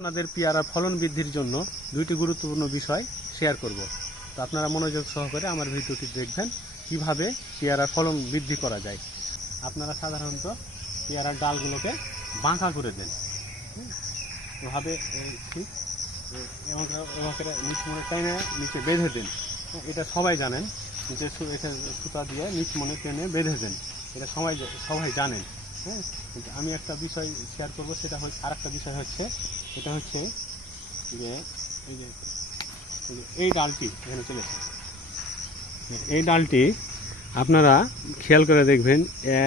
আপনাদের পেয়ারা ফলন বৃদ্ধির জন্য দুইটি গুরুত্বপূর্ণ বিষয় শেয়ার করব। তো আপনারা মনোযোগ সহকারে আমার ভিডিওটি দেখবেন কিভাবে পেয়ারার ফলন বৃদ্ধি করা যায়। আপনারা সাধারণত পেয়ারার ডালগুলোকে বাঁকা করে দেন, এভাবে ঠিক এভাবে নিচমনে টেনে নিচে বেঁধে দেন। এটা সবাই জানেন, নিচে সুতা দিয়ে নিচমনে টেনে বেঁধে দেন, এটা সবাই জানেন। হ্যাঁ, কিন্তু আমি একটা বিষয় শেয়ার করবো, সেটা হচ্ছে আরেকটা বিষয় হচ্ছে, এটা হচ্ছে যে এই ডালটি এখানে চলেছে, এই ডালটি আপনারা খেয়াল করে দেখবেন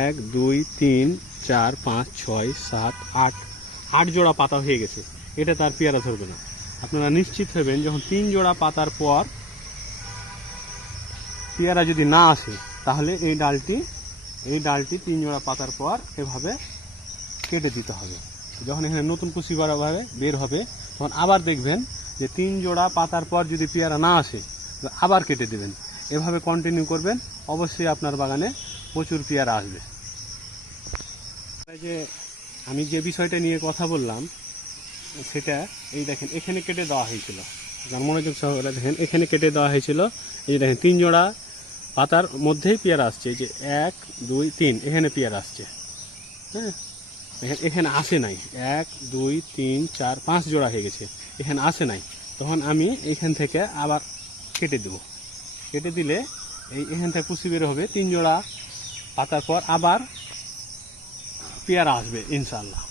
1 2 3 4 5 6 7 8 জোড়া পাতা হয়ে গেছে। এটা তার পেয়ারা ধরবে না। আপনারা নিশ্চিত হবেন যখন 3 জোড়া পাতার পর পেয়ারা যদি না আসে, তাহলে এই ডালটি 3 জোড়া পাতার পর এভাবে কেটে দিতে হবে। যখন এখানে নতুন কুচি করাভাবে বের হবে, তখন আবার দেখবেন যে 3 জোড়া পাতার পর যদি পেয়ারা না আসে, আবার কেটে দেবেন। এভাবে কন্টিনিউ করবেন, অবশ্যই আপনার বাগানে প্রচুর পেয়ারা আসবে। যে আমি যে বিষয়টা নিয়ে কথা বললাম, সেটা এই দেখেন এখানে কেটে দেওয়া হয়েছিল, মনোযোগ সহকারে দেখেন, এখানে কেটে দেওয়া হয়েছিল। এই যে দেখেন 3 জোড়া পাতার মধ্যেই পেয়ারা আসছে। এই যে 1 2 3 এখানে পেয়ারা আসছে। হ্যাঁ, এখানে আসে নাই, 1 2 3 4 5 জোড়া হয়ে গেছে, এখানে আসে নাই। তখন আমি এখান থেকে আবার কেটে দেব। কেটে দিলে এখান থেকে কুচি বের হবে, 3 জোড়া পাতার পর আবার পেয়ারা আসবে ইনশাআল্লাহ।